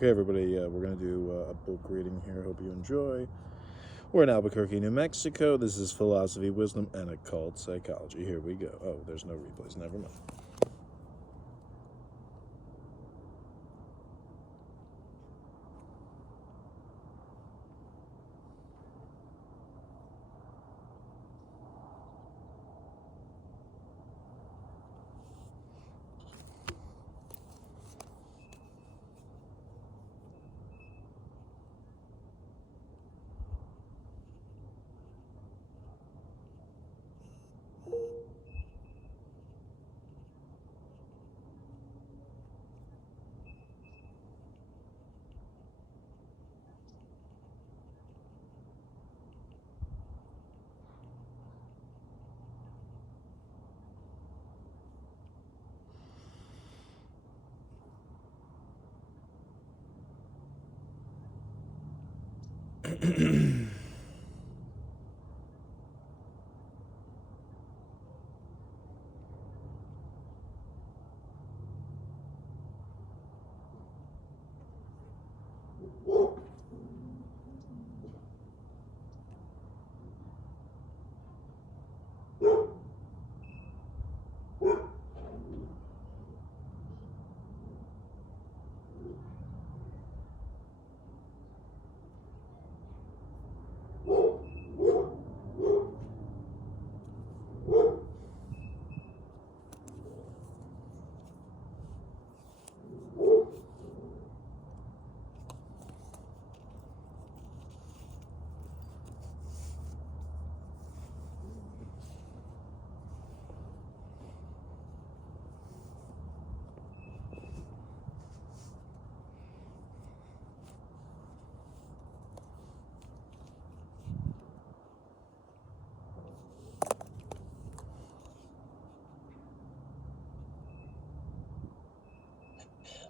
Okay, everybody, we're going to do a book reading here. Hope you enjoy. We're in Albuquerque, New Mexico. This is Philosophy, Wisdom, and Occult Psychology. Here we go. Oh, there's no replays. Never mind.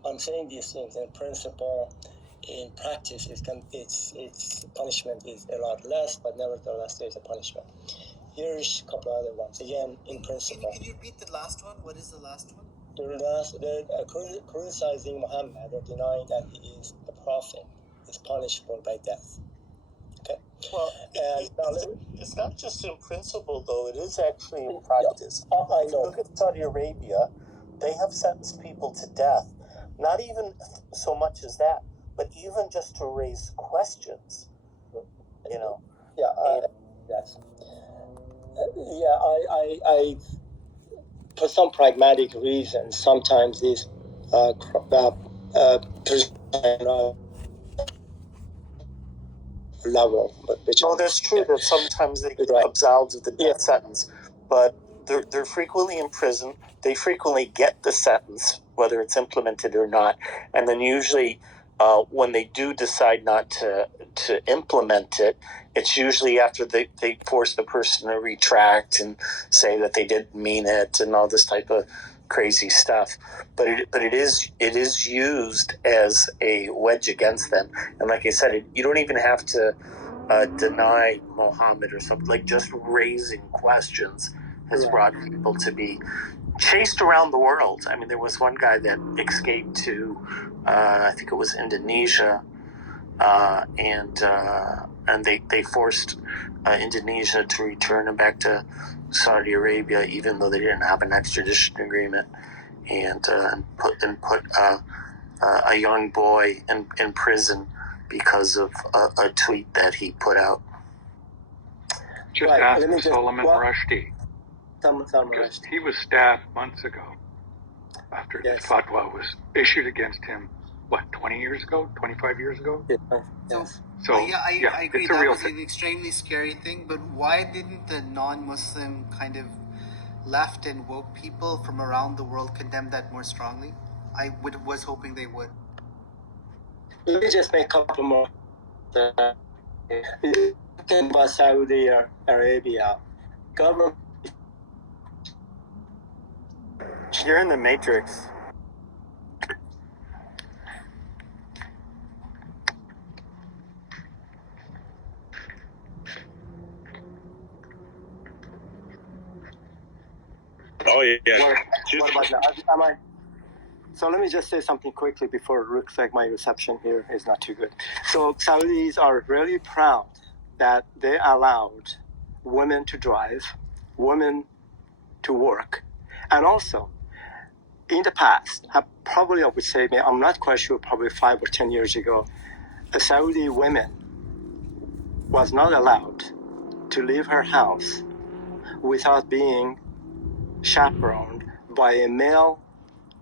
I'm saying these things in principle. In practice, its punishment is a lot less, but nevertheless, there's a punishment. Here's a couple other ones. Again, in principle. Can you repeat the last one? What is the last one? They're criticizing Muhammad or denying that he is a prophet is punishable by death. Okay? Well, it's not just in principle, though. It is actually in practice. Yeah, I know. Look at Saudi Arabia. They have sentenced people to death. Not even so much as that, but even just to raise questions. You know. Yeah. Yes. I for some pragmatic reasons, sometimes these level, which that's true. That sometimes they get absolved of the death sentence, but they're frequently in prison. They frequently get the sentence, whether it's implemented or not, and then usually when they do decide not to implement it, it's usually after they force the person to retract and say that they didn't mean it and all this type of crazy stuff. But it is used as a wedge against them. And like I said, you don't even have to deny Muhammad or something. Like just raising questions has brought people to be chased around the world. I mean, there was one guy that escaped to I think it was Indonesia, and they forced Indonesia to return him back to Saudi Arabia, even though they didn't have an extradition agreement, and put a young boy in prison because of a tweet that he put out. Just ask Solomon Rushdie. Because he was stabbed months ago after the fatwa was issued against him, 20 years ago, 25 years ago? So I agree, that was an extremely scary thing, but why didn't the non-Muslim kind of left and woke people from around the world condemn that more strongly? I was hoping they would. Let me just make a couple more. About Saudi Arabia, government. You're in the Matrix. Oh yeah. What about that? So let me just say something quickly before it looks like my reception here is not too good. So Saudis are really proud that they allowed women to drive, women to work, and also in the past, I would say, I'm not quite sure, probably 5 or 10 years ago, a Saudi woman was not allowed to leave her house without being chaperoned by a male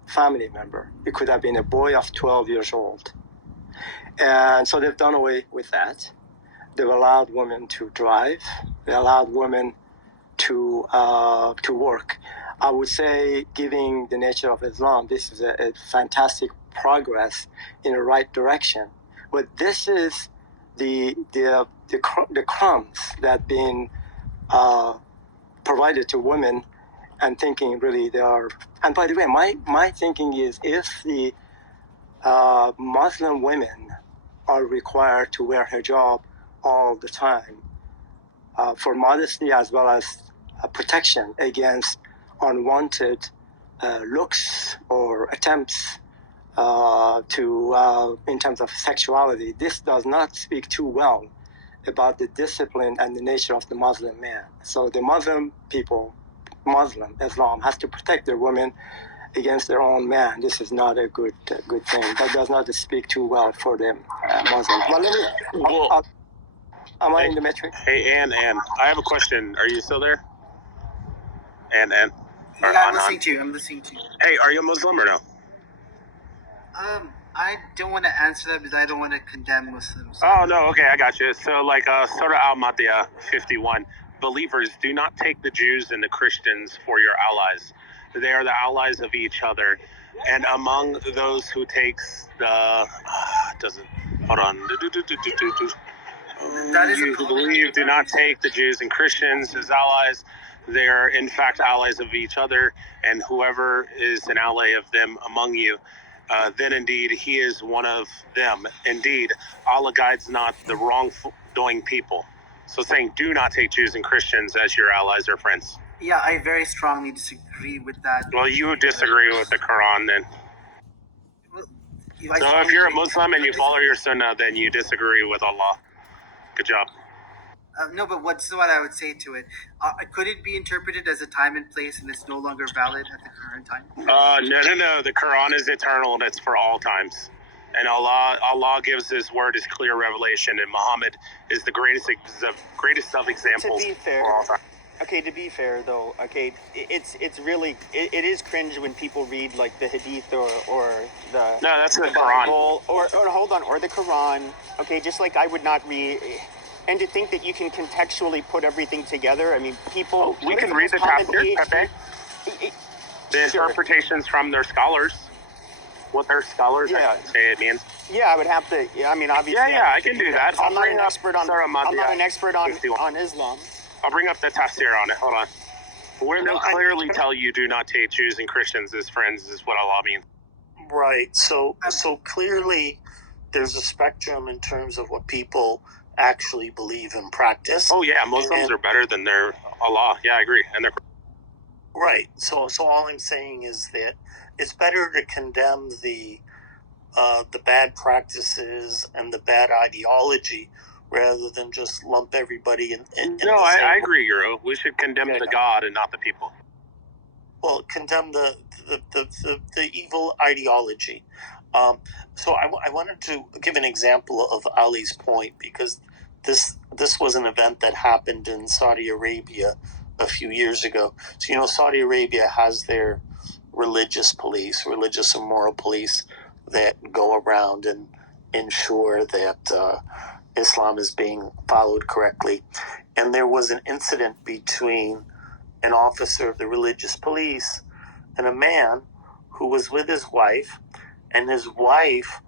family member. It could have been a boy of 12 years old. And so they've done away with that. They've allowed women to drive. They allowed women to work. I would say, given the nature of Islam, this is a fantastic progress in the right direction. But this is the crumbs that been provided to women, and thinking really they are. And by the way, my thinking is, if the Muslim women are required to wear hijab all the time for modesty as well as protection against unwanted looks or attempts in terms of sexuality, this does not speak too well about the discipline and the nature of the Muslim man. So the Muslim Islam has to protect their women against their own man. This is not a good thing. That does not speak too well for the Muslims. Well, am I in the matrix? Hey, Ann, I have a question. Are you still there? Ann? I'm listening to you. Hey, are you a Muslim or no? I don't want to answer that because I don't want to condemn Muslims. Oh, no, okay, I got you. So, like, Surah Al-Ma'idah 51, believers, do not take the Jews and the Christians for your allies. They are the allies of each other. And among those who takes the... Hold on. That is you who believe do not take the Jews and Christians as allies. They are, in fact, allies of each other. And whoever is an ally of them among you, then indeed he is one of them. Indeed, Allah guides not the wrongdoing people. So saying do not take Jews and Christians as your allies or friends. Yeah, I very strongly disagree with that. Well, you disagree with the Quran then. So if you're a Muslim and you follow your Sunnah, then you disagree with Allah. Good job. No, but what's what I would say to it? Could it be interpreted as a time and place, and it's no longer valid at the current time? No. The Quran is eternal, and it's for all times. And Allah gives His word as clear revelation, and Muhammad is the greatest of examples for all time. Okay, to be fair though, okay, it's really it is cringe when people read like the Hadith or the no, that's the Bible, Quran or hold on, or the Quran. Okay, just like I would not read. And to think that you can contextually put everything together, I mean, people... we can read the tafsir, Pepe. The interpretations from their scholars. What their scholars say it means. Yeah, I would have to... I mean, obviously... Yeah, I can do that. I'm not an expert on Islam. I'll bring up the tafsir on it. Hold on. Where they'll clearly tell you do not take Jews and Christians as friends is what Allah means. Right. So clearly there's a spectrum in terms of what people actually believe and practice. Oh yeah, Muslims are better than their Allah. Yeah, I agree. And they're right. So all I'm saying is that it's better to condemn the bad practices and the bad ideology rather than just lump everybody in no, I agree, Euro. We should condemn the God and not the people. Well, condemn the evil ideology. So I wanted to give an example of Ali's point, because this was an event that happened in Saudi Arabia a few years ago. So, Saudi Arabia has their religious and moral police that go around and ensure that Islam is being followed correctly. And there was an incident between an officer of the religious police and a man who was with his wife, and his wife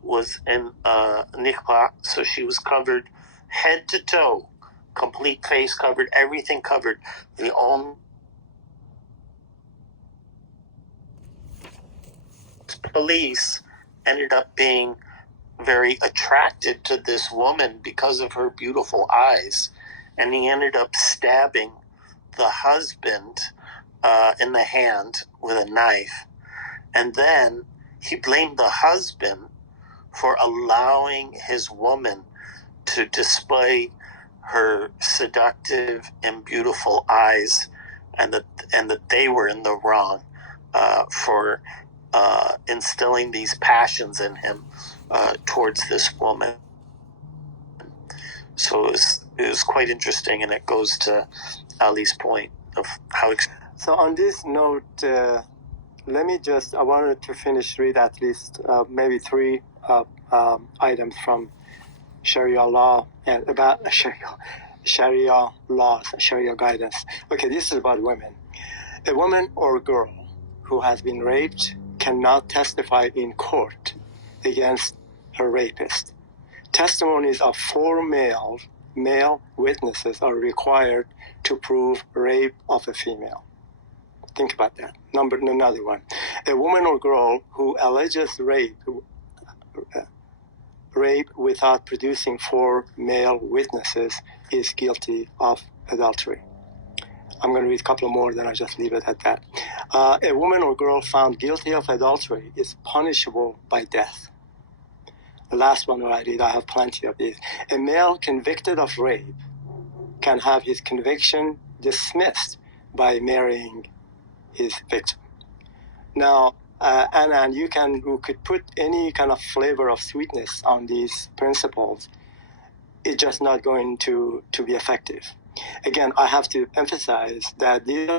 was in niqab, so she was covered head to toe, complete face covered, everything covered. The only police ended up being very attracted to this woman because of her beautiful eyes, and he ended up stabbing the husband in the hand with a knife. And then he blamed the husband for allowing his woman to display her seductive and beautiful eyes, and that they were in the wrong for instilling these passions in him towards this woman. So it was quite interesting, and it goes to Ali's point of how. So on this note, I wanted to read at least maybe 3 items from Sharia law and about Sharia laws, Sharia guidance. Okay, this is about women. A woman or girl who has been raped cannot testify in court against her rapist. Testimonies of 4 male witnesses are required to prove rape of a female. Think about that. Another one. A woman or girl who alleges rape without producing 4 male witnesses is guilty of adultery. I'm going to read a couple more, then I'll just leave it at that. A woman or girl found guilty of adultery is punishable by death. The last one I read, I have plenty of these. A male convicted of rape can have his conviction dismissed by marrying his victim. Now, and you could put any kind of flavor of sweetness on these principles. It's just not going to be effective. Again, I have to emphasize that these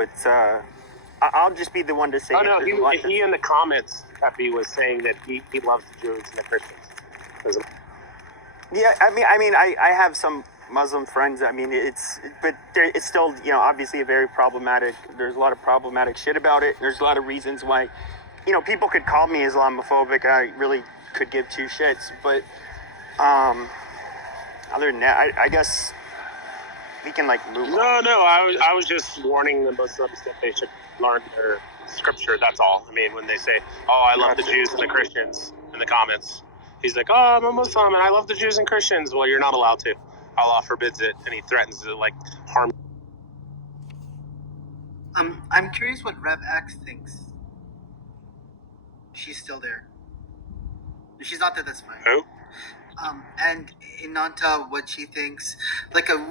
it's I'll just be the one to say. Oh no, he in the comments, Pepe, was saying that he loves the Jews and the Christians. Yeah, I have some Muslim friends. But it's still, obviously very problematic. There's a lot of problematic shit about it. There's a lot of reasons why, people could call me Islamophobic. I really could give 2 shits. But other than that, I guess we can move on. No, I was just warning the Muslims that they should learn their scripture. That's all. When they say, "Oh, I love the Jews and the Christians," in the comments, he's like, "Oh, I'm a Muslim and I love the Jews and Christians." Well, you're not allowed to. Allah forbids it, and he threatens to harm. I'm curious what Rev X thinks. She's still there. If she's not there, that's fine. Who? And Inanta, what she thinks,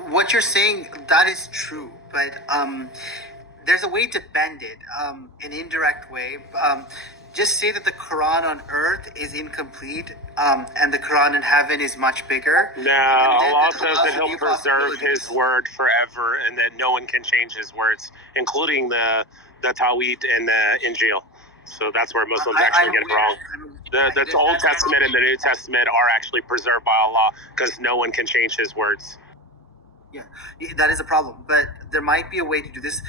what you're saying, that is true, but there's a way to bend it, an indirect way. Just say that the Quran on earth is incomplete, and the Quran in heaven is much bigger. No, Allah says that He'll preserve His word forever, and that no one can change His words, including the Tawhid and the Injil. So that's where Muslims actually get it wrong. The Old Testament and the New Testament are actually preserved by Allah because no one can change His words. Yeah, that is a problem. But there might be a way to do this.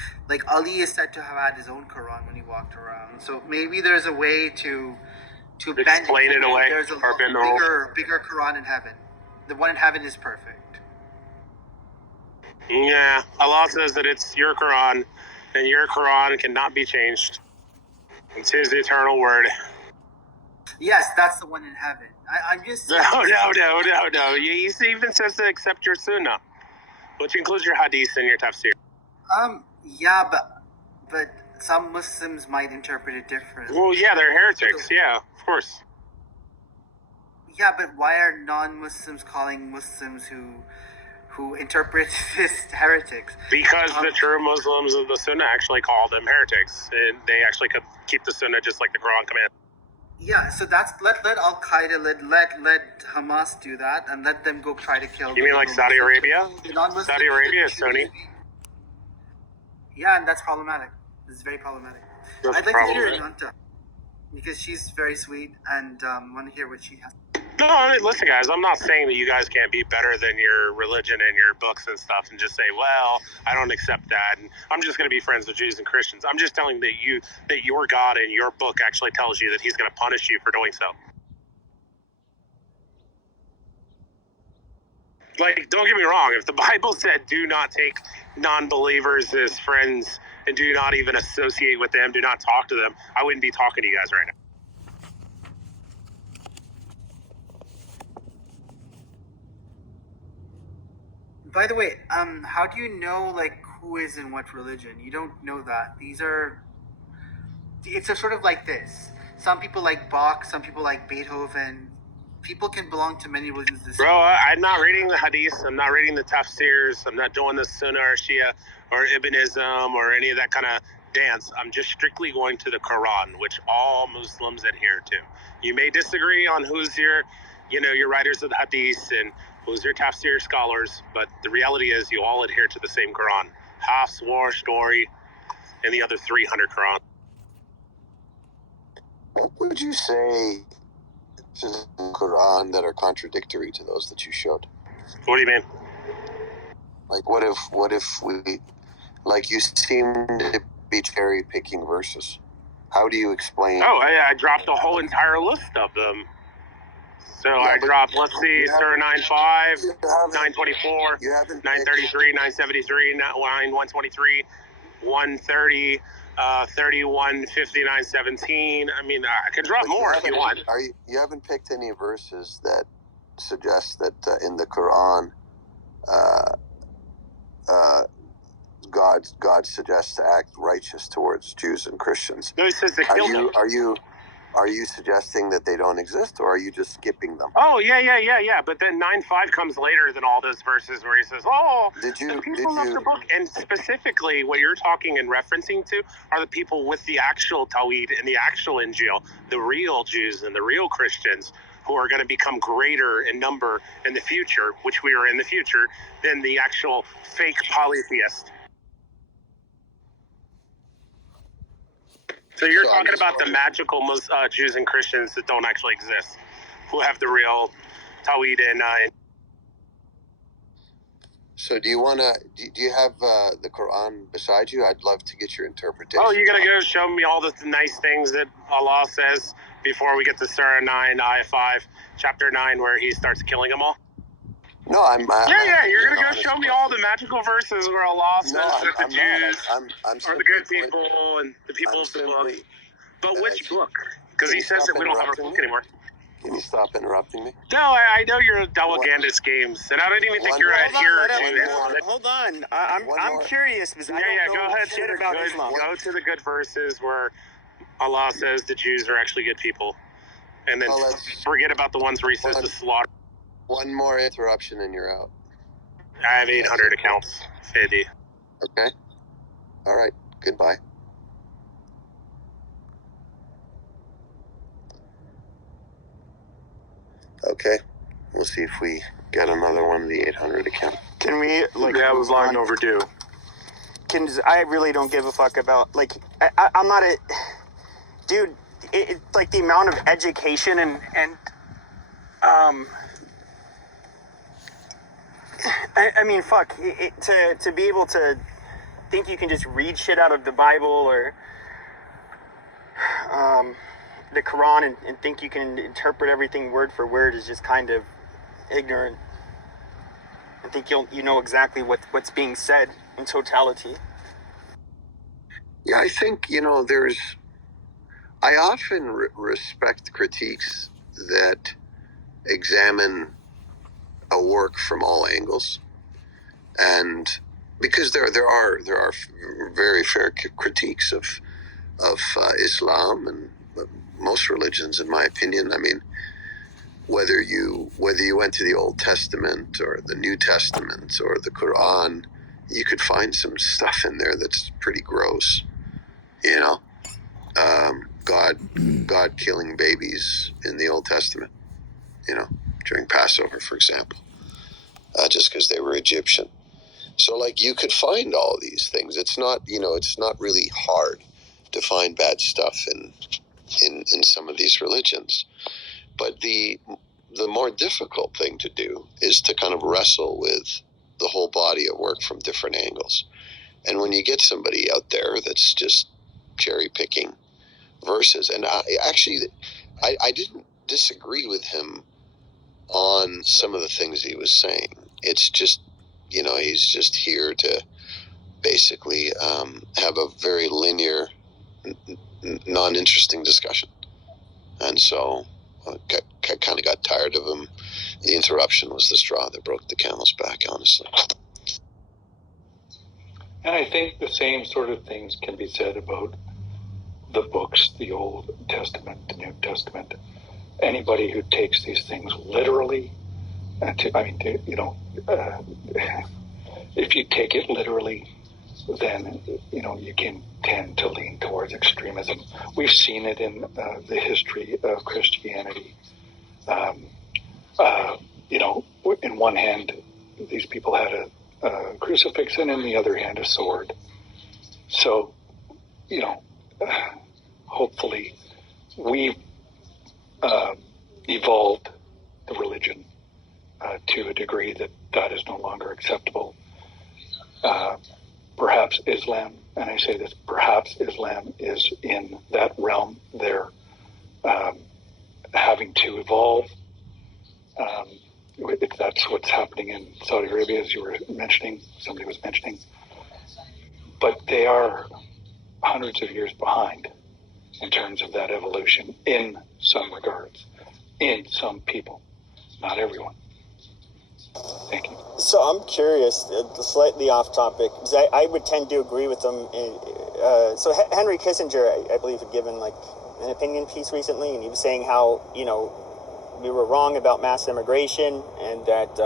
Ali is said to have had his own Quran when he walked around. So maybe there's a way to explain it away. There's a bigger Quran in heaven. The one in heaven is perfect. Yeah, Allah says that it's your Quran, and your Quran cannot be changed. It's His eternal word. Yes, that's the one in heaven. I'm just saying. No. He even says to accept your Sunnah, which includes your Hadith and your Tafsir. Yeah, but some Muslims might interpret it differently. Well, yeah, they're heretics. Yeah, of course. Yeah, but why are non-Muslims calling Muslims who interpret this heretics? Because the true Muslims of the Sunnah actually call them heretics, and they actually could keep the Sunnah just like the Quran commands. Yeah, so that's let Al Qaeda let Hamas do that, and let them go try to kill. You mean like Saudi Arabia? Saudi Arabia is Sunni. Yeah, and that's problematic. It's very problematic. I'd like to hear Nanta, because she's very sweet, and want to hear what she has. No, I mean, listen, guys, I'm not saying that you guys can't be better than your religion and your books and stuff and just say, well, I don't accept that, and I'm just going to be friends with Jews and Christians. I'm just telling that your God and your book actually tells you that He's going to punish you for doing so. Like, don't get me wrong. If the Bible said do not take non-believers as friends and do not even associate with them, do not talk to them, I wouldn't be talking to you guys right now. By the way, how do you know like who is in what religion? You don't know that. It's a sort of like this. Some people like Bach, some people like Beethoven. People can belong to many religions. Bro, I'm not reading the Hadiths. I'm not reading the Tafsirs. I'm not doing the Sunnah or Shia or Ibnism or any of that kind of dance. I'm just strictly going to the Quran, which all Muslims adhere to. You may disagree on who's your writers of the Hadiths and who's your Tafsir scholars, but the reality is you all adhere to the same Quran. Hafs, War, Story, and the other 300 Quran. What would you say to the Quran that are contradictory to those that you showed? What do you mean? Like, what if we, like, you seem to be cherry picking verses? How do you explain? Oh, I dropped a whole entire list of them. So yeah, I dropped, let's see, Surah 9.5, 9.24, 9.33, 9.73, 9.123, 130, 31, 59, 17. I mean, I could drop more if you want. You haven't picked any verses that suggest that in the Quran, God suggests to act righteous towards Jews and Christians. No, he says to kill them. Are you suggesting that they don't exist, or are you just skipping them? Oh, yeah. But then 9.5 comes later than all those verses where he says, the people of the book. And specifically, what you're talking and referencing to are the people with the actual Tawhid and the actual Injil, the real Jews and the real Christians who are going to become greater in number in the future, which we are in the future, than the actual fake polytheist. So you're talking about the magical Jews and Christians that don't actually exist, who have the real Tawhid and. So do you have the Quran beside you? I'd love to get your interpretation. Oh, you're going to go show me all the nice things that Allah says before we get to Surah 9, Ayah 5, chapter 9, where he starts killing them all? No, I'm you're going to go show me all the magical verses where Allah says that the Jews are the good people and the people of the book. But which book? Because he says that we don't have a book anymore. Can you stop interrupting me? No, I know you're Deleganda's games, and I don't even think you're an adherent to Hold on. I'm curious because I don't know go ahead. shit about Islam. Go to the good verses where Allah says the Jews are actually good people. And then forget about the ones where he says to slaughter. One more interruption and you're out. I have 800 accounts, Fede. Okay. All right. Goodbye. Okay. We'll see if we get another one of the 800 accounts. Can we, that was long overdue. I really don't give a fuck about, I'm not a... Dude, it's like the amount of education and I mean, fuck, to be able to think you can just read shit out of the Bible or the Quran and think you can interpret everything word for word is just kind of ignorant I think you know exactly what's being said in totality. Yeah, I think, I often respect critiques that examine a work from all angles, and because there are very fair critiques of Islam and most religions, in my opinion. I mean, whether you went to the Old Testament or the New Testament or the Quran, you could find some stuff in there that's pretty gross. God killing babies in the Old Testament, during Passover, for example, just because they were Egyptian. So, like, you could find all of these things. It's not really hard to find bad stuff in some of these religions. But the more difficult thing to do is to kind of wrestle with the whole body of work from different angles. And when you get somebody out there that's just cherry picking verses, and I didn't disagree with him on some of the things he was saying. It's just, he's just here to basically have a very linear, non-interesting discussion. And so I kind of got tired of him. The interruption was the straw that broke the camel's back, honestly. And I think the same sort of things can be said about the books, the Old Testament, the New Testament. Anybody who takes these things literally, if you take it literally, then you can tend to lean towards extremism. We've seen it in the history of Christianity. In one hand, these people had a crucifix, and in the other hand, a sword. So, hopefully, we've evolved the religion to a degree that is no longer acceptable. Perhaps Islam, and I say this, perhaps Islam is in that realm. They're having to evolve. That's what's happening in Saudi Arabia, as somebody was mentioning. But they are hundreds of years behind in terms of that evolution in some regards, in some people, not everyone. Thank you. So I'm curious, slightly off topic, because I would tend to agree with them. So Henry Kissinger, I believe, had given an opinion piece recently, and he was saying how we were wrong about mass immigration, and that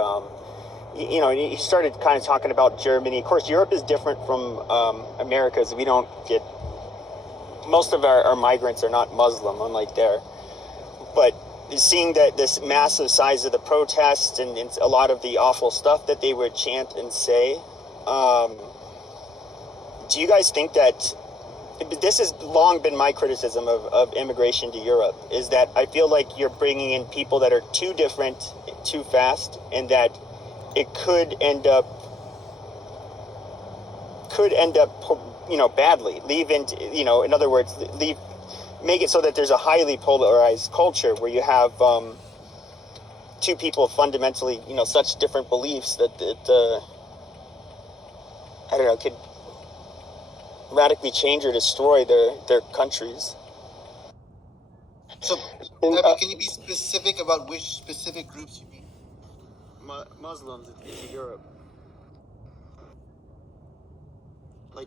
he started kind of talking about Germany. Of course, Europe is different from America, as we don't get, most of our migrants are not Muslim, unlike there. But seeing that this massive size of the protest and a lot of the awful stuff that they would chant and say, do you guys think that this has long been my criticism of immigration to Europe, is that I feel like you're bringing in people that are too different, too fast, and that it could end up badly. In other words, make it so that there's a highly polarized culture where you have two people fundamentally, such different beliefs that could radically change or destroy their countries. So, can you be specific about which specific groups you mean? Muslims in Europe.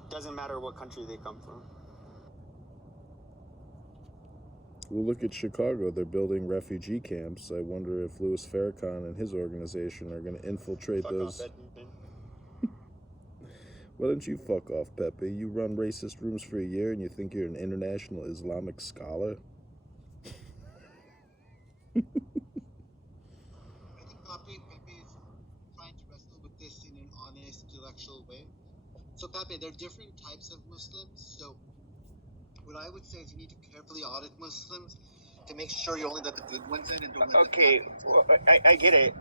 Doesn't matter what country they come from. Well, look at Chicago. They're building refugee camps. I wonder if Louis Farrakhan and his organization are going to infiltrate those. Why don't you fuck off, Pepe? You run racist rooms for a year and you think you're an international Islamic scholar? I think Pepe is trying to wrestle with this in an honest, intellectual way. So, Pepe, there are different types of Muslims. So, what I would say is you need to carefully audit Muslims to make sure you only let the good ones in and don't let the bad ones in. Well, I get it.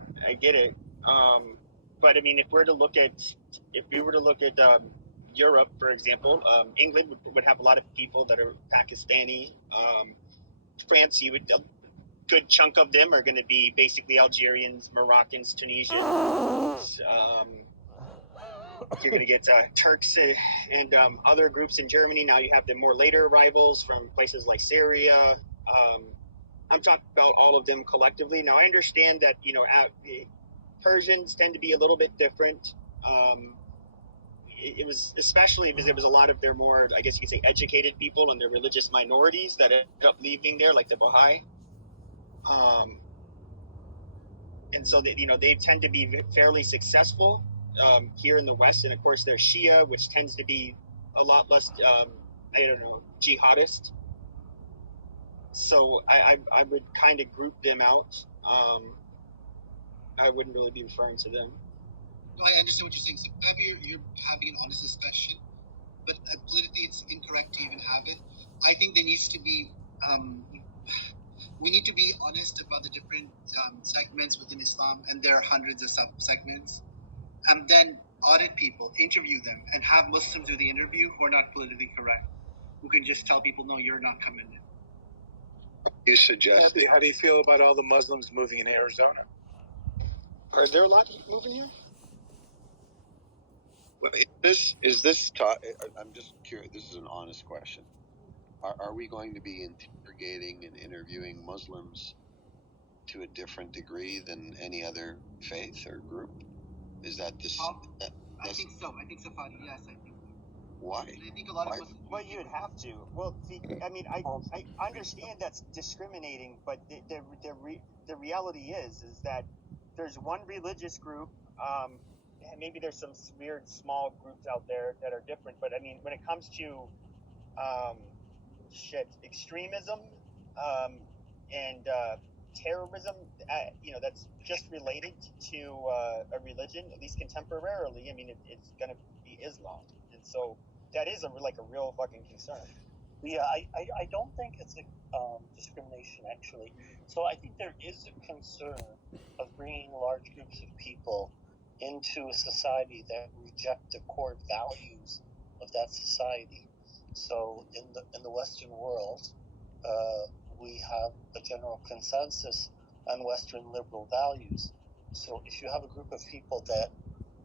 But I mean, if we were to look at Europe, for example, England would have a lot of people that are Pakistani. France, good chunk of them are going to be basically Algerians, Moroccans, Tunisians. You're going to get Turks and other groups in Germany. Now you have the more later arrivals from places like Syria. I'm talking about all of them collectively. Now I understand that, Persians tend to be a little bit different. It was especially because there was a lot of their more, I guess you could say, educated people and their religious minorities that ended up leaving there, like the Baha'i. And so they tend to be fairly successful here in the West. And of course, they're Shia, which tends to be a lot less, jihadist. So I would kind of group them out. I wouldn't really be referring to them. No, I understand what you're saying. So maybe you're having an honest discussion, but politically it's incorrect to even have it. I think there needs to be, we need to be honest about the different segments within Islam, and there are hundreds of sub-segments. And then audit people, interview them, and have Muslims do the interview who are not politically correct, who can just tell people, no, you're not coming in. You suggest. How do you feel about all the Muslims moving in Arizona? Are there a lot moving here? Well, I'm just curious. This is an honest question. Are we going to be interrogating and interviewing Muslims to a different degree than any other faith or group? Is that this? I think so. I think so, Fadi. Yes, I think so. Why? I think a lot of Muslims. Well, you'd have to. Well, see, I mean, I understand that's discriminating, but the reality is that there's one religious group. And maybe there's some weird small groups out there that are different, but I mean, when it comes to extremism and terrorism, that's just related to a religion, at least contemporarily. I mean, it's going to be Islam, and so that is a real fucking concern. Yeah, I don't think it's a discrimination, actually. So I think there is a concern of bringing large groups of people into a society that reject the core values of that society. So in the Western world, we have a general consensus on Western liberal values. So if you have a group of people that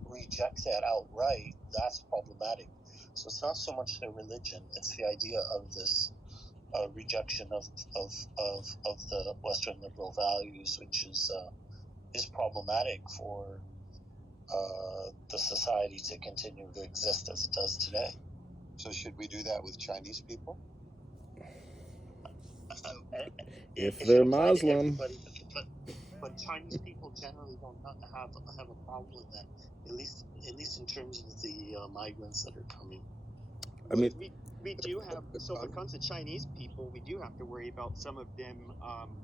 reject that outright, that's problematic. So it's not so much their religion; it's the idea of this rejection of the Western liberal values, which is problematic for the society to continue to exist as it does today. So should we do that with Chinese people? If they're Muslim. But Chinese people generally don't have a problem with that. At least in terms of the migrants that are coming. I mean, we do have. So if it comes to Chinese people, we do have to worry about some of them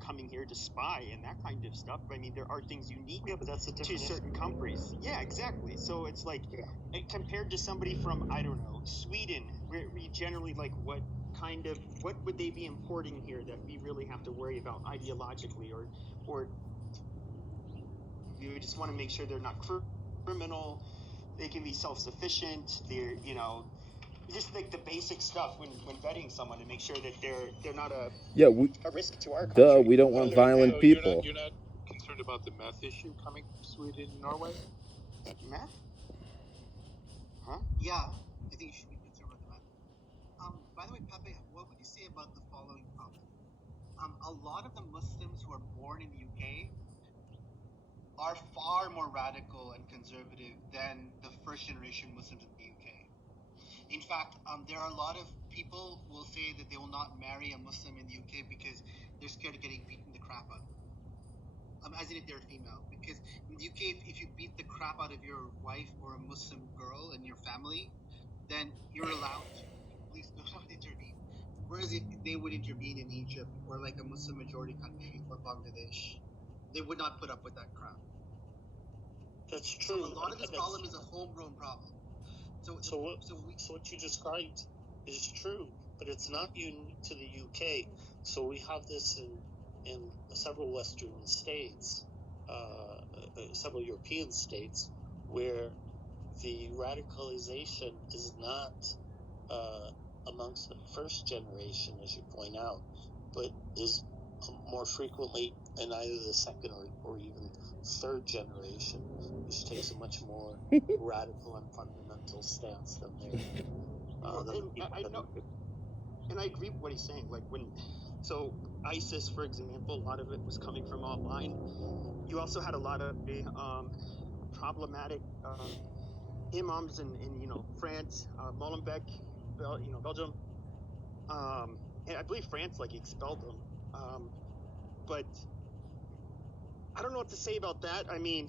coming here to spy and that kind of stuff. I mean, there are things unique to certain countries. Yeah, exactly. So it's like compared to somebody from, I don't know, Sweden, we generally what would they be importing here that we really have to worry about ideologically, or you just want to make sure they're not criminal, they can be self-sufficient, they're just like the basic stuff when vetting someone to make sure that they're not a risk to our country. We don't want violent people. You're not concerned about the meth issue coming from Sweden and Norway? Meth? Huh? Yeah, I think you should be concerned about the meth. By the way, Pepe, what would you say about the following problem? A lot of the Muslims who are born in the UK are far more radical and conservative than the first generation Muslims in the UK. In fact, there are a lot of people who will say that they will not marry a Muslim in the UK because they're scared of getting beaten the crap out of them. As in if they're female. Because in the UK, if you beat the crap out of your wife or a Muslim girl in your family, then you're allowed to. Police do not intervene. Whereas if they would intervene in Egypt or like a Muslim majority country or Bangladesh, they would not put up with that crap. That's true. So a lot of this problem is a homegrown problem. So what you described is true, but it's not unique to the UK. So we have this in several Western states, several European states, where the radicalization is not amongst the first generation, as you point out, but is more frequently in either the second or even third generation, which takes a much more radical and fundamental stance than their. I know, and I agree with what he's saying. Like so ISIS, for example, a lot of it was coming from online. You also had a lot of problematic imams in France, Molenbeek, Belgium, and I believe France expelled them. But I don't know what to say about that. I mean,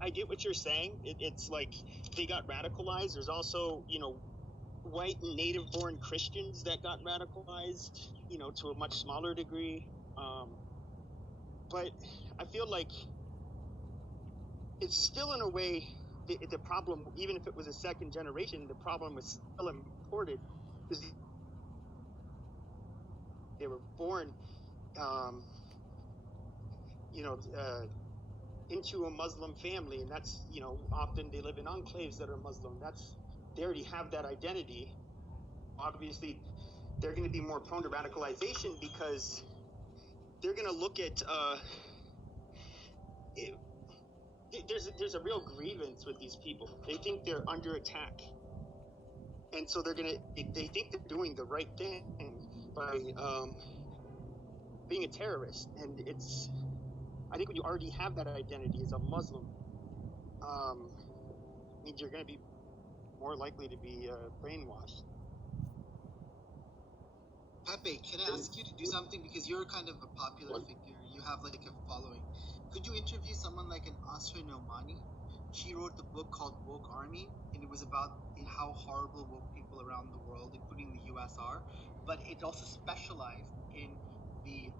I get what you're saying. It's like they got radicalized. There's also white and native-born Christians that got radicalized, to a much smaller degree. But I feel like it's still, in a way, the problem, even if it was a second generation, the problem was still imported because they were born, into a Muslim family, and that's, often they live in enclaves that are Muslim. They already have that identity. Obviously, they're going to be more prone to radicalization because they're going to look at there's a real grievance with these people. They think they're under attack, and so they think they're doing the right thing by being a terrorist. And I think when you already have that identity as a Muslim, means you're going to be more likely to be brainwashed. Pepe, can I ask you to do something, because you're kind of a popular figure, you have a following. Could you interview someone like an Asra Nomani? She wrote the book called Woke Army, and it was about how horrible woke people around the world, including the US, are. But it also specialized in the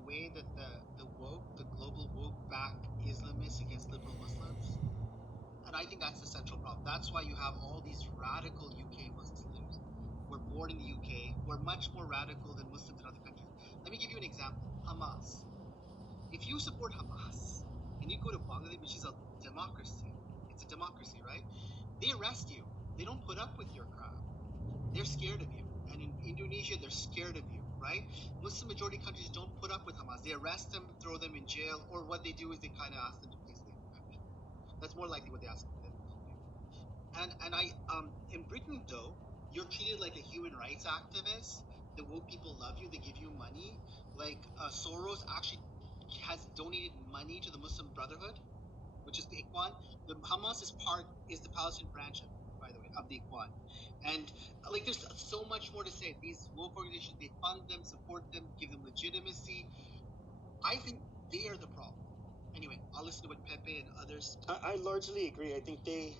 way that the global woke back Islamists against liberal Muslims. And I think that's the central problem. That's why you have all these radical UK Muslims who were born in the UK, who are much more radical than Muslims in other countries. Let me give you an example. Hamas. If you support Hamas and you go to Bangladesh, which is a democracy, it's a democracy, right? They arrest you. They don't put up with your crap. They're scared of you. And in Indonesia, they're scared of you, right? Muslim majority countries don't put up with Hamas. They arrest them, throw them in jail, or what they do is they kind of ask them to please leave the country. That's more likely what they ask them to do. And in Britain, though, you're treated like a human rights activist. The woke people love you. They give you money. Soros actually has donated money to the Muslim Brotherhood, which is the Ikhwan. The Hamas is the Palestinian branch, by the way, of the Ikhwan. And there's so much more to say. These woke organizations, they fund them, support them, give them legitimacy. I think they are the problem. Anyway, I'll listen to what Pepe and others. I largely agree. I think they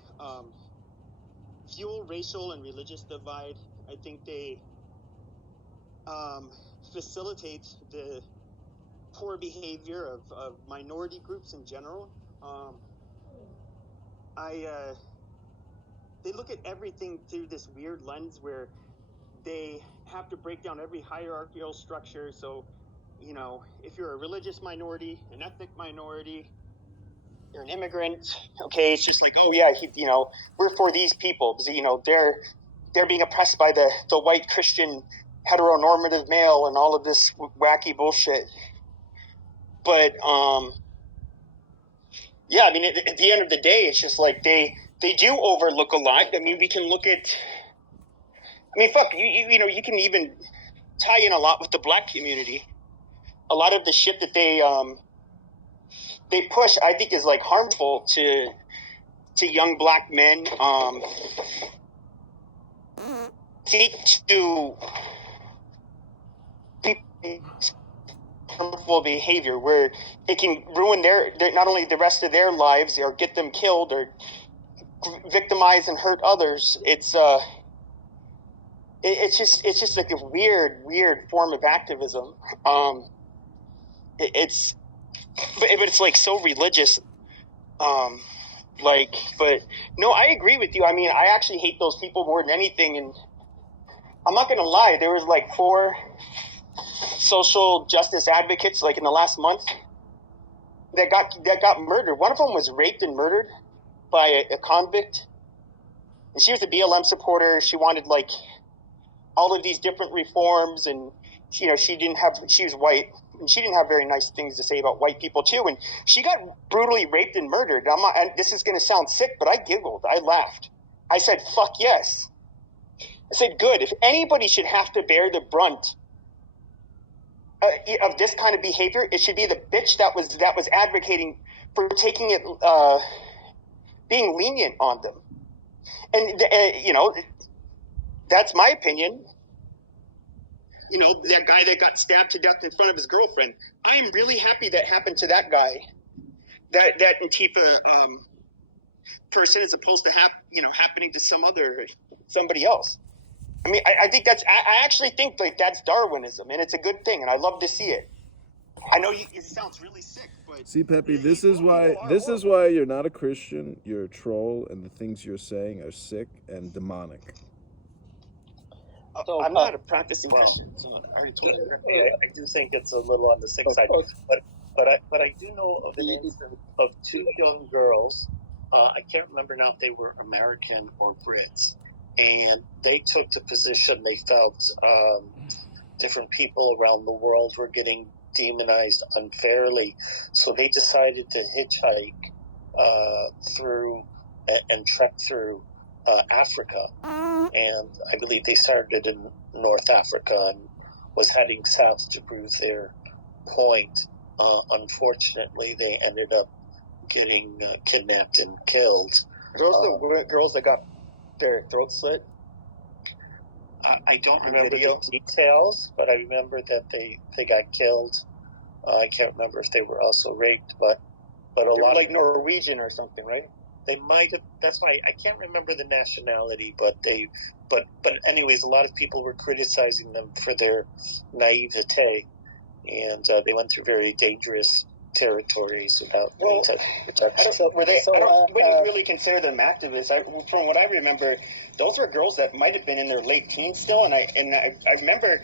fuel racial and religious divide. I think they facilitate the poor behavior of minority groups in general. They look at everything through this weird lens where they have to break down every hierarchical structure. So, if you're a religious minority, an ethnic minority, you're an immigrant, okay, it's just oh yeah, we're for these people because they're being oppressed by the white Christian heteronormative male and all of this wacky bullshit. But yeah, I mean, at the end of the day, it's just they do overlook a lot. I mean, we can look at. I mean, fuck, you can even tie in a lot with the black community. A lot of the shit that they push, I think, is harmful to young black men. Seek to harmful behavior where it can ruin their not only the rest of their lives or get them killed or victimize and hurt others. It's just like a weird form of activism. But it's so religious. But no, I agree with you. I mean, I actually hate those people more than anything. And I'm not gonna lie, there was 4 social justice advocates in the last month that got murdered. One of them was raped and murdered by a convict, and she was a BLM supporter. She wanted all of these different reforms, and she was white, and she didn't have very nice things to say about white people too. And she got brutally raped and murdered. And this is going to sound sick, but I giggled. I laughed. I said, "Fuck yes." I said, "Good. If anybody should have to bear the brunt of this kind of behavior, it should be the bitch that was advocating for taking it, being lenient on them." And that's my opinion. That guy that got stabbed to death in front of his girlfriend. I am really happy that happened to that guy, that Antifa person, as opposed to happening to somebody else. I mean, I think I actually think that's Darwinism, and it's a good thing, and I love to see it. I know it sounds really sick, but see, Pepe, this is why you're not a Christian. You're a troll, and the things you're saying are sick and demonic. So, I'm not a practicing Christian. I do think it's a little on the sick side, but I do know of an instance of two young girls. I can't remember now if they were American or Brits, and they took the position they felt different people around the world were getting demonized unfairly, so they decided to hitchhike through and trek through Africa, and I believe they started in North Africa and was heading south to prove their point. Unfortunately, they ended up getting kidnapped and killed. Are those the girls that got their throats slit? I don't remember the details, but I remember that they got killed. I can't remember if they were also raped, but a lot like Norwegian or something, right? They might have. That's why I can't remember the nationality, but anyways, a lot of people were criticizing them for their naivete, and they went through very dangerous territories without any type of protection. I wouldn't really consider them activists. From what I remember, those were girls that might have been in their late teens still, and I remember,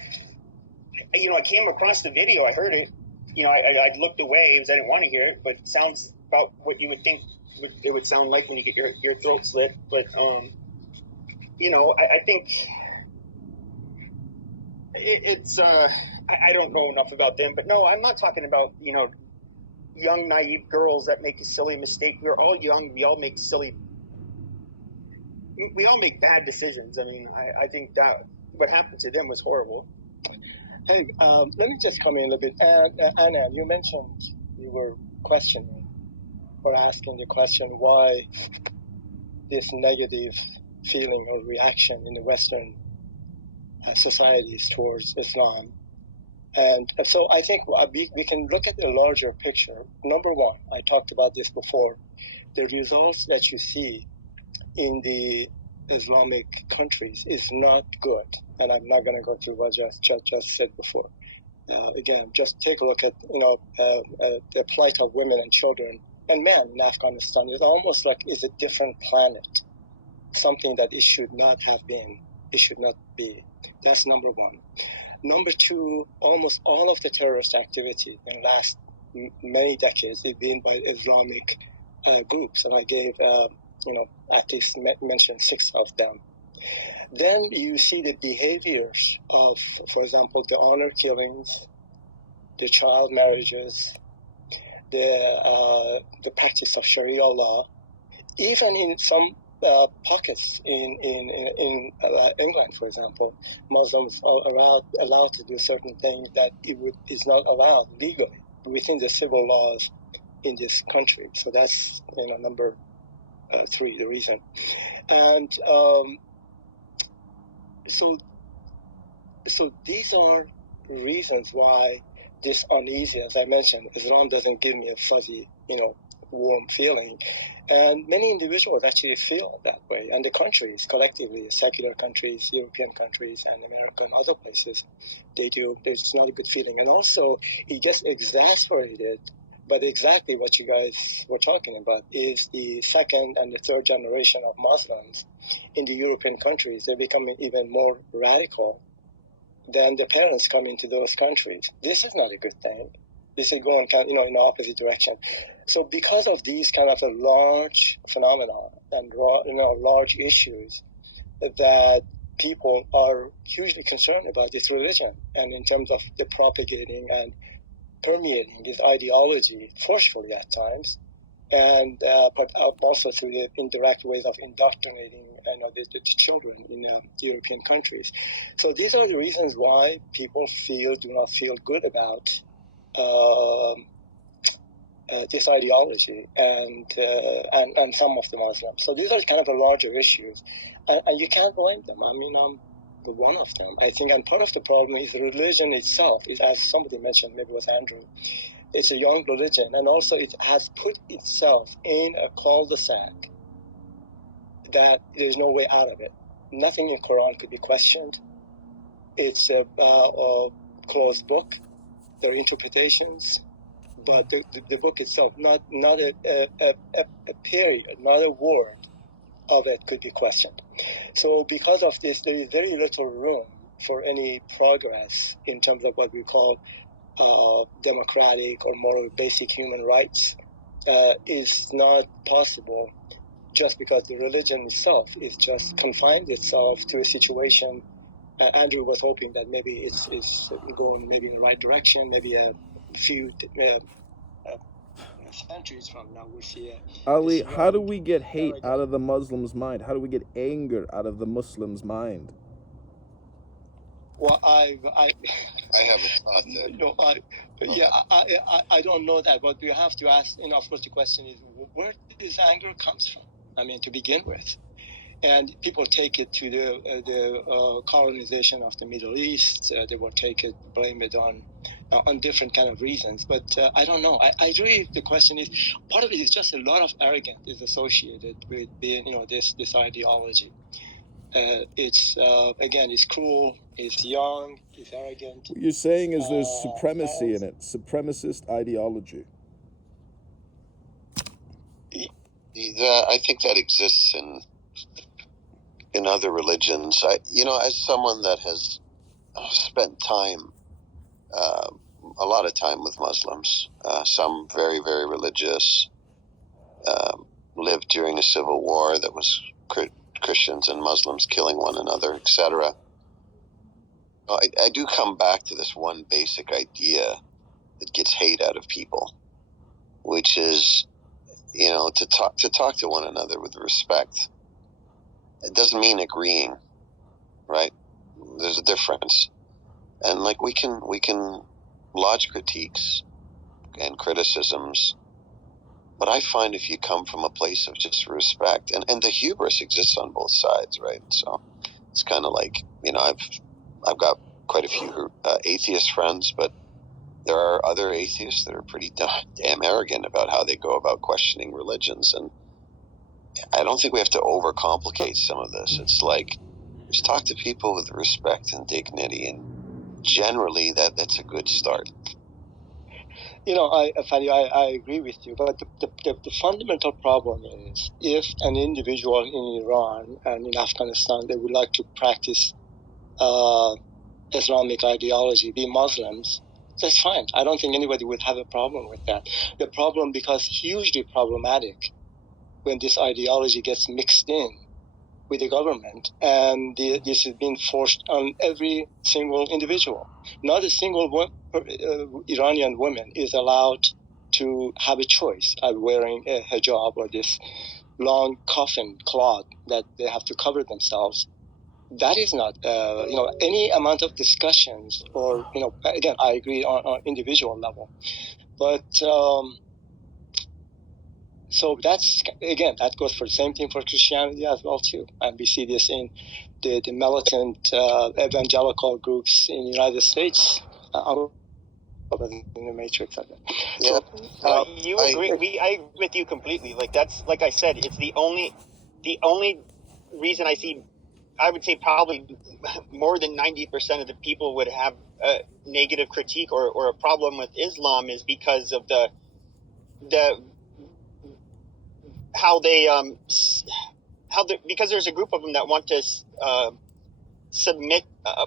I came across the video, I heard it, I looked away because I didn't want to hear it, but it sounds about what you would think it would sound like when you get your throat slit. But I think it's I don't know enough about them, but no, I'm not talking about young naive girls that make a silly mistake. We're all young. We all make bad decisions. I mean, I think that what happened to them was horrible. Hey, let me just come in a little bit. Anna, you mentioned you were questioning or asking the question why this negative feeling or reaction in the Western societies towards Islam. And so I think we can look at the larger picture. Number one, I talked about this before, the results that you see in the Islamic countries is not good. And I'm not going to go through what just said before. Again, just take a look at the plight of women and children and men in Afghanistan. It's almost like it's a different planet, something that it should not have been. It should not be. That's number one. Number two, almost all of the terrorist activity in the last many decades has been by Islamic groups, and I gave at least mentioned 6 of them. Then you see the behaviors of, for example, the honor killings, the child marriages, the practice of Sharia law, even in some pockets in England, for example, Muslims are allowed to do certain things that is not allowed legally within the civil laws in this country. So that's number 3, the reason. And so these are reasons why this uneasy, as I mentioned, Islam doesn't give me a fuzzy, warm feeling. And many individuals actually feel that way. And the countries, collectively, secular countries, European countries, and America and other places, they do. There's not a good feeling. And also, it gets exasperated. But exactly what you guys were talking about is the second and the third generation of Muslims in the European countries. They're becoming even more radical than the parents coming to those countries. This is not a good thing. This is going in the opposite direction. So because of these kind of a large phenomena and large issues that people are hugely concerned about this religion, and in terms of the propagating and permeating this ideology forcefully at times, and but also through the indirect ways of indoctrinating the children in European countries. So these are the reasons why people do not feel good about this ideology and some of the Muslims. So these are kind of the larger issues, and you can't blame them. I mean, I'm one of them, I think, and part of the problem is religion itself. Is, as somebody mentioned, maybe it was Andrew, it's a young religion, and also it has put itself in a cul-de-sac that there's no way out of it. Nothing in Quran could be questioned. It's a closed book. There are interpretations, but the book itself, not a period, not a word of it could be questioned. So because of this, there is very little room for any progress in terms of what we call democratic or moral basic human rights is not possible just because the religion itself is just confined itself to a situation. Andrew was hoping that maybe it's going maybe in the right direction, maybe a few centuries from now we'll see Ali, how do we get hate out of the Muslim's mind? How do we get anger out of the Muslim's mind? Well, I haven't thought that. No, I don't know that, but we have to ask. Of course, the question is where this anger comes from. I mean, to begin with, and people take it to the colonization of the Middle East. They will blame it on different kind of reasons. But I don't know. I really, the question is, part of it is just a lot of arrogance is associated with being, this ideology. It's again, it's cruel, it's young, it's arrogant. What you're saying is there's supremacy in it, supremacist ideology. I think that exists in other religions. As someone that has spent time, a lot of time with Muslims, some very, very religious, lived during a civil war that was Christians and Muslims killing one another, etc. I do come back to this one basic idea that gets hate out of people, which is, to talk to one another with respect. It doesn't mean agreeing, right? There's a difference, and we can lodge critiques and criticisms. But I find if you come from a place of just respect, and the hubris exists on both sides, right? So it's kind of like, I've got quite a few atheist friends, but there are other atheists that are pretty damn arrogant about how they go about questioning religions. And I don't think we have to overcomplicate some of this. It's like, just talk to people with respect and dignity, and generally that's a good start. Fadi, I agree with you, but the fundamental problem is if an individual in Iran and in Afghanistan, they would like to practice Islamic ideology, be Muslims, that's fine. I don't think anybody would have a problem with that. The problem becomes hugely problematic when this ideology gets mixed in with the government, and this is being forced on every single individual. Not a single Iranian woman is allowed to have a choice of wearing a hijab or this long coffin cloth that they have to cover themselves. That is not, any amount of discussions or, again, I agree on individual level. But so that's, again, that goes for the same thing for Christianity as well, too. And we see this in the militant evangelical groups in the United States. In the matrix of it. Yeah. So, you agree? I agree with you completely. That's, like I said, it's the only reason I see. I would say probably more than 90% of the people would have a negative critique or a problem with Islam is because of because there's a group of them that want to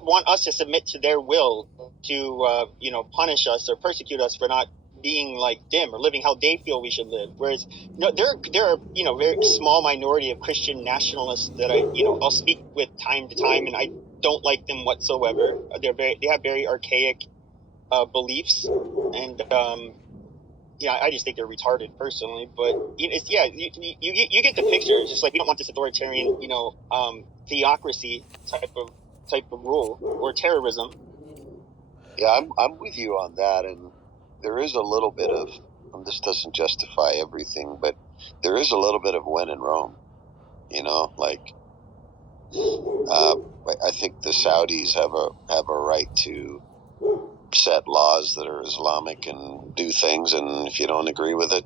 want us to submit to their will to punish us or persecute us for not being like them or living how they feel we should live. Whereas, there are very small minority of Christian nationalists that I'll speak with time to time, and I don't like them whatsoever. They have very archaic beliefs, and I just think they're retarded personally. But you get the picture. It's just like we don't want this authoritarian, theocracy type of rule or terrorism. Yeah, I'm with you on that, and there is a little bit of, and this doesn't justify everything, but there is a little bit of when in Rome, I think the Saudis have a right to set laws that are Islamic and do things, and if you don't agree with it,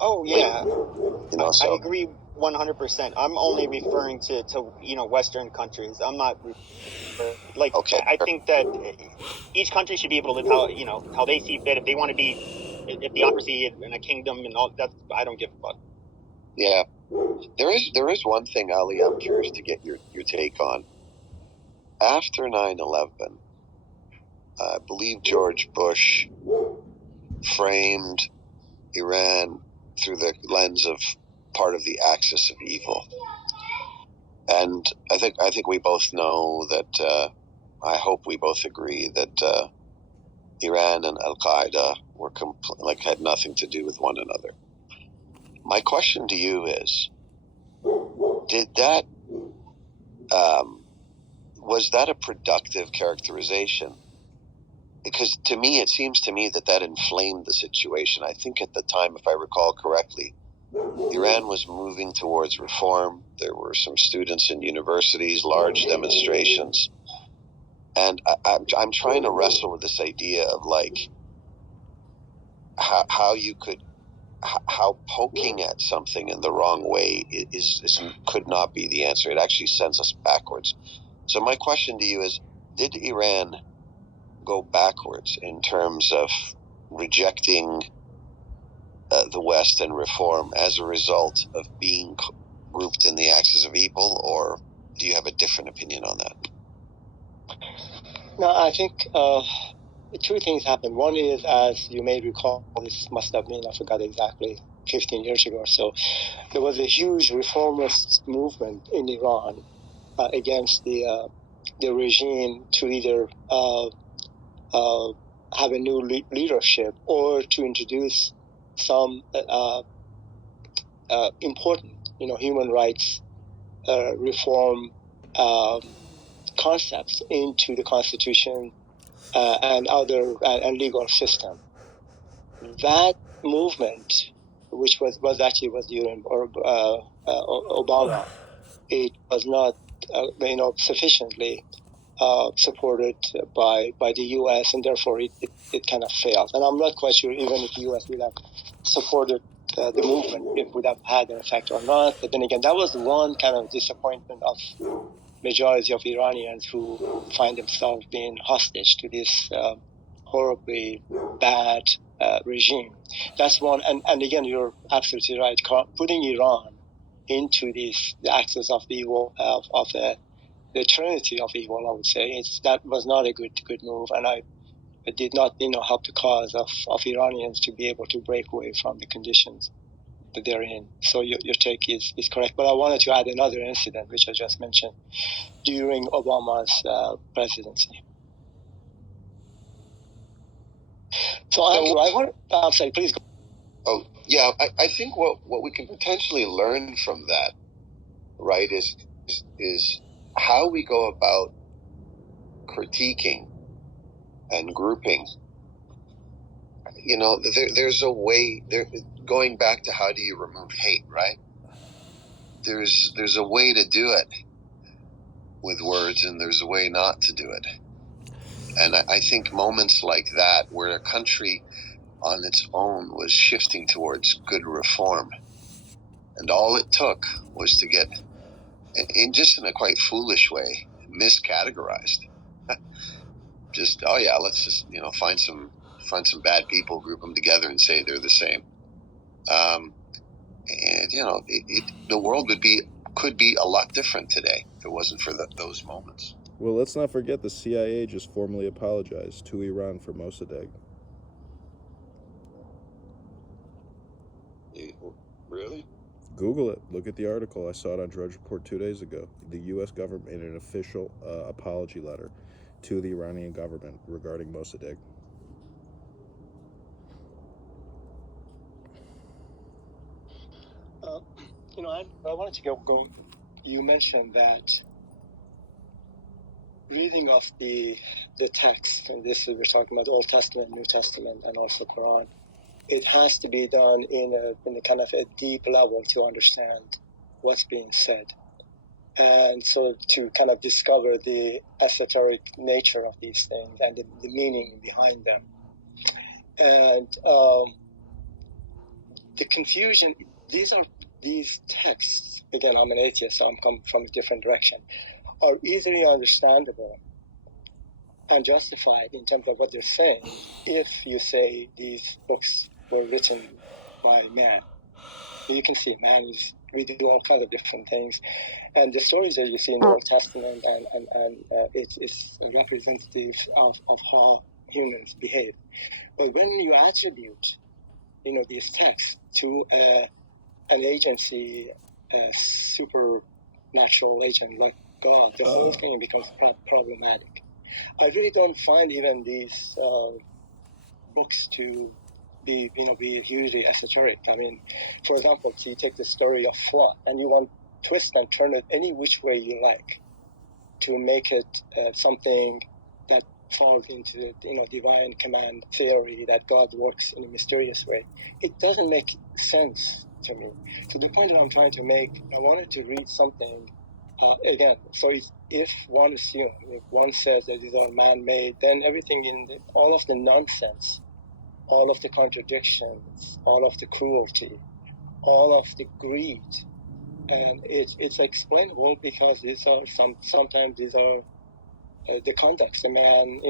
I agree 100%. I'm only referring to Western countries. I'm not okay. I think that each country should be able to live how they see fit. If they want to be a theocracy and a kingdom and all that, I don't give a fuck. Yeah, there is one thing, Ali, I'm curious to get your take on. After 9/11, I believe George Bush framed Iran through the lens of part of the axis of evil, and I think we both know that. I hope we both agree that Iran and Al Qaeda were had nothing to do with one another. My question to you is: did that was that a productive characterization? Because to me, it seems to me that inflamed the situation. I think at the time, if I recall correctly, Iran was moving towards reform. There were some students in universities, large demonstrations. And I'm trying to wrestle with this idea of how poking at something in the wrong way could not be the answer. It actually sends us backwards. So my question to you is, did Iran go backwards in terms of rejecting the West and reform as a result of being grouped in the axis of evil, or do you have a different opinion on that? No, I think two things happened. One is, as you may recall, this must have been, I forgot exactly, 15 years ago or so, there was a huge reformist movement in Iran against the regime to either have a new leadership or to introduce some important, human rights reform concepts into the constitution and other and legal system. That movement, which was during Obama, it was not sufficiently supported by the U.S. and therefore it kind of failed. And I'm not quite sure even if the U.S. would have supported the movement, it would have had an effect or not. But then again, that was one kind of disappointment of majority of Iranians who find themselves being hostage to this horribly bad regime. That's one. And again, you're absolutely right. Putting Iran into the axis of the evil of the trinity of evil, I would say, that was not a good move, and it did not help the cause of Iranians to be able to break away from the conditions that they're in. So your take is correct. But I wanted to add another incident, which I just mentioned, during Obama's presidency. So I'm sorry, please go. Oh, yeah, I think what we can potentially learn from that, right, is how we go about critiquing and grouping. There's a way, going back to how do you remove hate, right? There's a way to do it with words, and there's a way not to do it. And I think moments like that, where a country on its own was shifting towards good reform, and all it took was to get, in a quite foolish way, miscategorized. Just, oh yeah, let's just find some bad people, group them together, and say they're the same. And the world could be a lot different today if it wasn't for those moments. Well, let's not forget the CIA just formally apologized to Iran for Mossadegh. Google it. Look at the article. I saw it on Drudge Report 2 days ago. The U.S. government made an official apology letter to the Iranian government regarding Mossadegh. I wanted to go. You mentioned that reading of the text, and this we're talking about Old Testament, New Testament, and also Quran. It has to be done in a kind of a deep level to understand what's being said, and so to kind of discover the esoteric nature of these things and the meaning behind them, and the confusion. These texts. Again, I'm an atheist, so I'm coming from a different direction. Are easily understandable and justified in terms of what they're saying if you say these books were written by man. You can see man we do all kinds of different things, and the stories that you see in the Old Testament and it's representative of how humans behave. But when you attribute these texts to an agency, a supernatural agent like God, the whole thing becomes problematic. I really don't find even these books to be hugely esoteric. I mean, for example, so you take the story of flood and you want to twist and turn it any which way you like to make it something that falls into divine command theory that God works in a mysterious way. It doesn't make sense to me. So the point that I'm trying to make, I wanted to read something again. So if one assumes, if one says that these are man-made, then everything all of the nonsense, all of the contradictions, all of the cruelty, all of the greed, and it's explainable because these are sometimes these are the conducts the man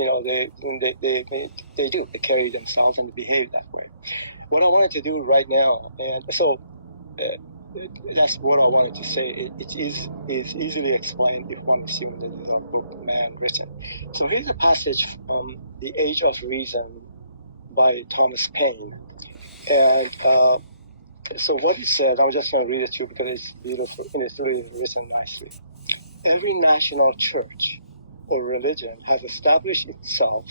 they carry themselves and behave that way. What I wanted to do right now, and so that's what I wanted to say. It is easily explained if one assumes that these are book man written. So here's a passage from The Age of Reason by Thomas Paine, and so what it says, I'm just going to read it to you because it's beautiful and it's really written nicely. Every national church or religion has established itself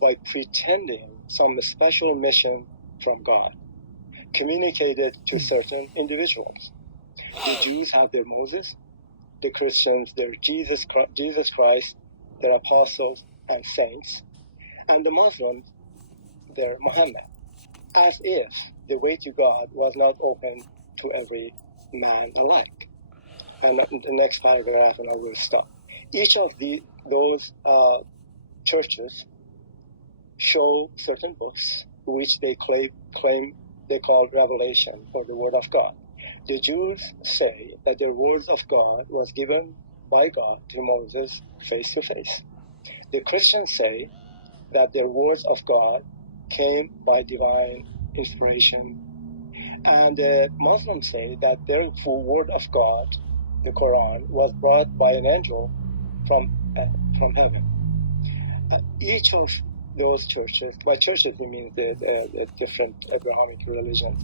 by pretending some special mission from God, communicated to certain individuals. The Jews have their Moses, the Christians their Jesus Christ, their apostles and saints, and the Muslims their Muhammad, as if the way to God was not open to every man alike. And the next paragraph, and I will stop. Each of those churches show certain books which they claim they call revelation or the Word of God. The Jews say that the words of God was given by God to Moses face to face. The Christians say that their words of God came by divine inspiration. And the Muslims say that their word of God, the Quran, was brought by an angel from heaven. Each of those churches, by churches it means the different Abrahamic religions,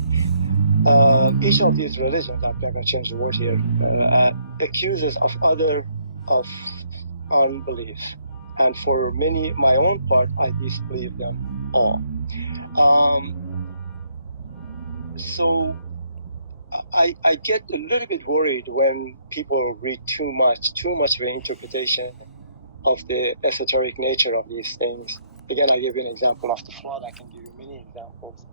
each of these religions, I'm going to change the word here, accuses of unbelief. And for many, my own part, I disbelieve them all. So I get a little bit worried when people read too much of an interpretation of the esoteric nature of these things. Again, I gave you an example of the flood. I can give you many examples.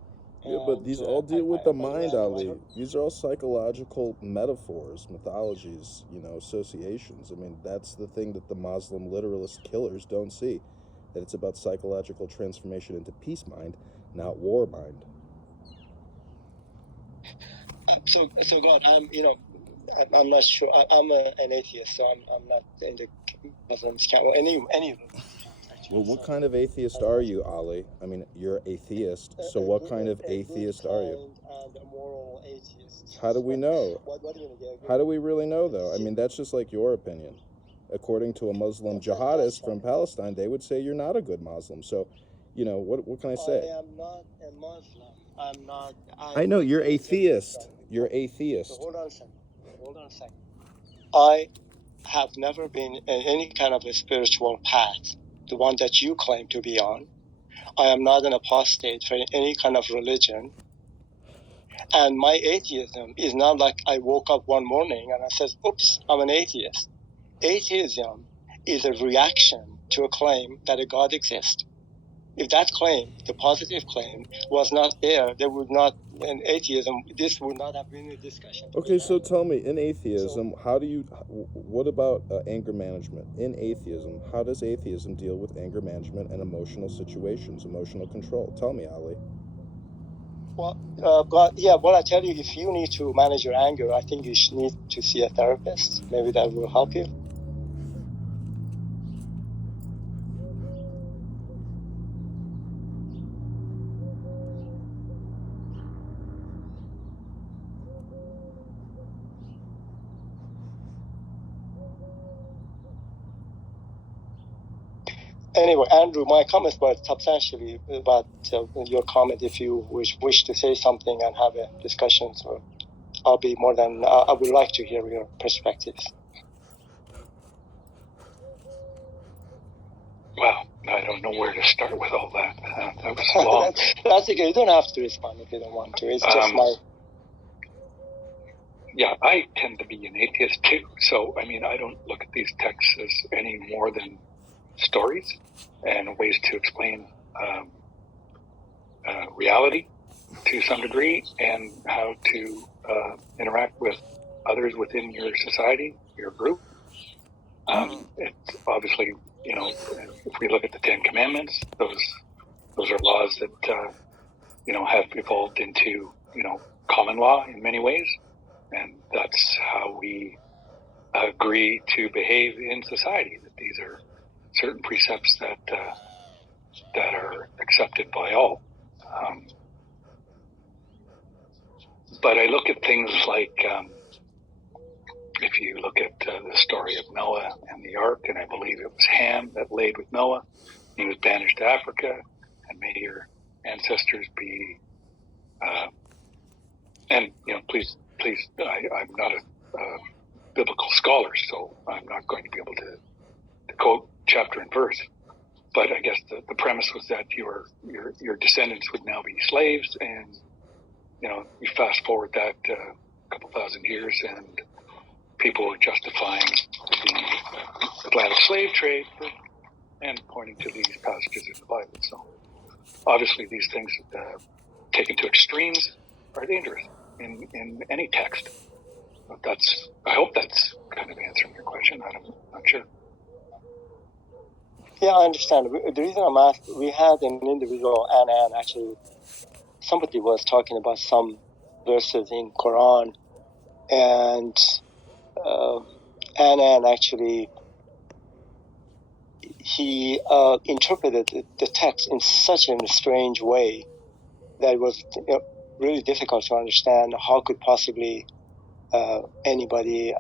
Yeah, but these all deal with the mind, Ali. These are all psychological metaphors, mythologies, associations. I mean, that's the thing that the Muslim literalist killers don't see. That it's about psychological transformation into peace mind, not war mind. So God, I'm not sure. I'm an atheist, so I'm not in the Muslims camp. Well, any of them. Well, what kind of atheist are you, Ali? I mean, you're atheist, so what kind of atheist are you? And a moral atheist. How do we know? What are you going to get? How do we really know, though? I mean, that's just like your opinion. According to a Muslim jihadist from Palestine, they would say you're not a good Muslim. So, what can I say? I am not a Muslim. I'm not. I know, you're atheist. You're atheist. So hold on a second. I have never been in any kind of a spiritual path, the one that you claim to be on. I am not an apostate for any kind of religion. And my atheism is not like I woke up one morning and I said, oops, I'm an atheist. Atheism is a reaction to a claim that a God exists. If that claim, the positive claim, was not there, there would not, in atheism, this would not have been a discussion. Okay, so tell me, in atheism, what about anger management? In atheism, how does atheism deal with anger management and emotional situations, emotional control? Tell me, Ali. Well, what I tell you, if you need to manage your anger, I think you should need to see a therapist. Maybe that will help you. Anyway, Andrew, my comments were substantially about your comment. If you wish to say something and have a discussion, so I'll be more than, I would like to hear your perspectives. Well, I don't know where to start with all that. That was long. That's okay. You don't have to respond if you don't want to. It's just my... Yeah, I tend to be an atheist too. So, I mean, I don't look at these texts as any more than stories and ways to explain reality to some degree, and how to interact with others within your society, your group. It's obviously, you know, if we look at the Ten Commandments, those are laws that have evolved into common law in many ways, and that's how we agree to behave in society. That these are certain precepts that are accepted by all. But I look at things like, if you look at the story of Noah and the ark, and I believe it was Ham that laid with Noah. He was banished to Africa, and may your ancestors be, and please, I'm not a biblical scholar, so I'm not going to be able to quote chapter and verse. But I guess the premise was that your descendants would now be slaves, and you fast forward that a couple thousand years, and people were justifying the Atlantic slave trade and pointing to these passages in the Bible. So obviously these things taken to extremes are dangerous in any text. But I hope that's kind of answering your question. I'm not sure. Yeah, I understand. The reason I'm asking, we had an individual, Anne, actually, somebody was talking about some verses in Quran, and Anne actually, he interpreted the text in such a strange way that it was really difficult to understand how could possibly anybody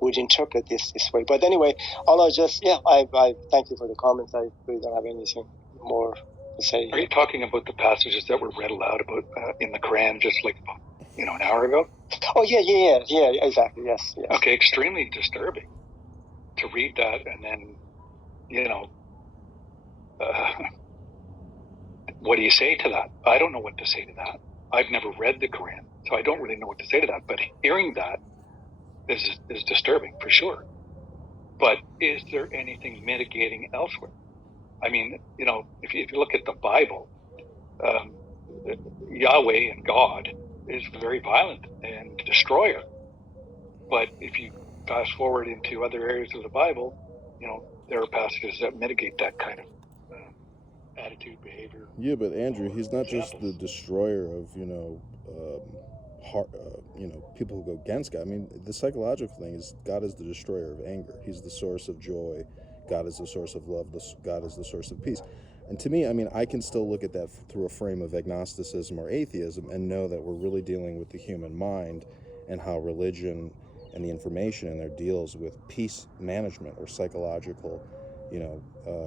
would interpret this way. But anyway, I thank you for the comments. I really don't have anything more to say. Are you talking about the passages that were read aloud about in the Quran just like an hour ago? Oh yeah, exactly, yes. Okay, extremely disturbing to read that, and then what do you say to that? I don't know what to say to that. I've never read the Quran, so I don't really know what to say to that. But hearing that is disturbing for sure. But is there anything mitigating elsewhere? I mean, if you look at the Bible, Yahweh and God is very violent and destroyer. But if you fast forward into other areas of the Bible, there are passages that mitigate that kind of attitude, behavior. Yeah, but Andrew, he's not just the destroyer of people who go against God. I mean, the psychological thing is God is the destroyer of anger. He's the source of joy. God is the source of love. God is the source of peace. And to me, I mean, I can still look at that through a frame of agnosticism or atheism and know that we're really dealing with the human mind and how religion and the information in there deals with peace management or psychological,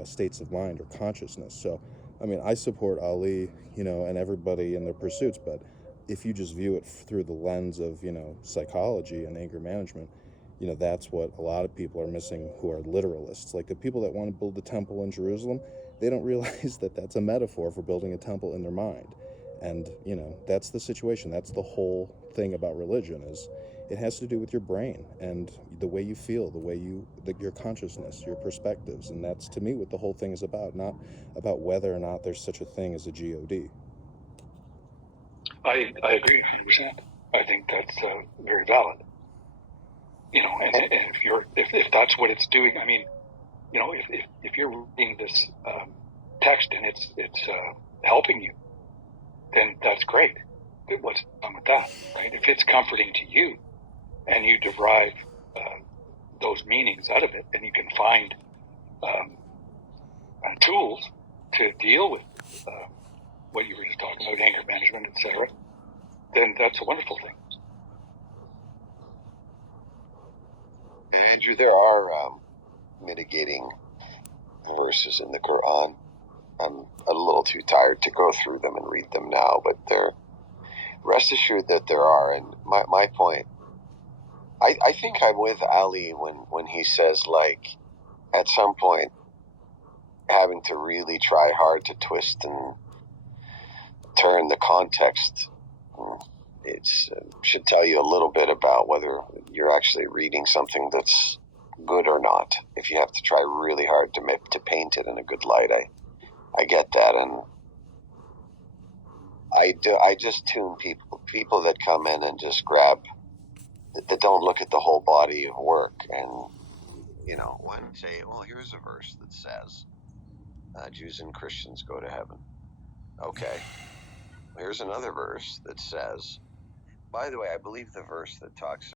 states of mind or consciousness. So, I mean, I support Ali, and everybody in their pursuits, but if you just view it through the lens of, psychology and anger management, that's what a lot of people are missing who are literalists. Like the people that want to build the temple in Jerusalem, they don't realize that that's a metaphor for building a temple in their mind. And, that's the situation. That's the whole thing about religion, is it has to do with your brain and the way you feel, your consciousness, your perspectives. And that's, to me, what the whole thing is about, not about whether or not there's such a thing as a God. I agree 100%. I think that's very valid. And if that's what it's doing, I mean, if you're reading this text and it's helping you, then that's great. What's wrong with that, right? If it's comforting to you and you derive those meanings out of it, and you can find tools to deal with what you were just talking about, anger management, etc., then that's a wonderful thing. Andrew, there are mitigating verses in the Quran. I'm a little too tired to go through them and read them now, but rest assured that there are. And my point, I think I'm with Ali when he says, like, at some point, having to really try hard to twist and turn the context, it should tell you a little bit about whether you're actually reading something that's good or not. If you have to try really hard to paint it in a good light, I get that, and I just tune people that come in and just grab, that don't look at the whole body of work, and one say, well, here's a verse that says Jews and Christians go to heaven. Okay, here's another verse that says, by the way, I believe the verse that talks